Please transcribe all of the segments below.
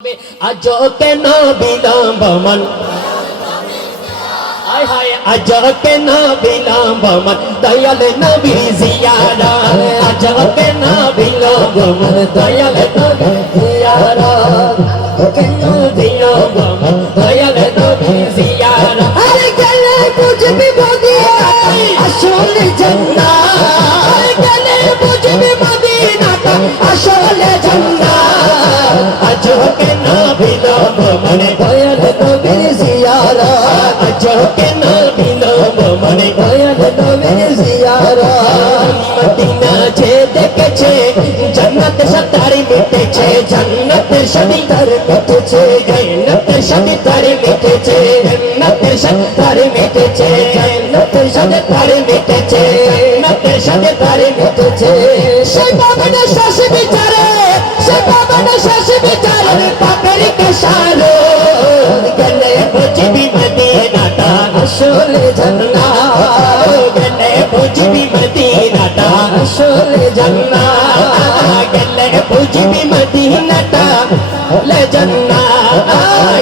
আজ কেন বিলম্ব মন আয় হায় আজ কেন বিলম্ব মন দয়াল নবী জিয়ারা আজ কেন বিলম্ব মন দয়াল নবী জিয়ারা কেন বিলম্ব মন দয়াল নবী জিয়ারা আরে গেলে বুঝবি মদিনা আসলে জান্নাত আরে গেলে বুঝবি মদিনাটা আসলে জান্নাত আজ কেন বিলম্ব মনে দয়াল নবীর জিয়ারা আজ কেন বিলম্ব মনে দয়াল নবীর জিয়ারা মদিনা যে দেখেছে জান্নাত সাতার মিটেছে জান্নাত সাতার মিটেছে জান্নাত সাতার মিটেছে জান্নাত সাতার মিটেছে জান্নাত সাতার মিটেছে জান্নাত সাতার মিটেছে সেই বাবা শাসে বিচারে সেই বাবা শাসে বিচারে পাপের কেশালো গেলে বুঝবি মদিনাটা আসলে জান্নাত গেলে বুঝবি মদিনাটা আসলে জান্নাত গেলে বুঝবি মদিনাটা লে জান্নাত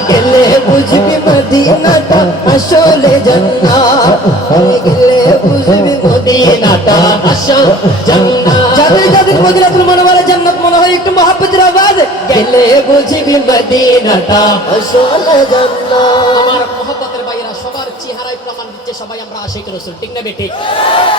গেলে বুঝবি মদিনাটা আসলে জান্নাত গেলে বুঝবি মদিনাটা আসলে জান্নাত যাদের যাদের মদিনাতুল মুনাওয়ারা জান্নাত মনে হয় একটু মহব্বতের আওয়াজ গেলে বুঝবি মদিনাটা আসলে জান্নাত আমার মহব্বতের ভাইরা সবার চেহারায় প্রমাণ দিচ্ছে সবাই আমরা আশিক রাসূল ঠিক না বেঠিক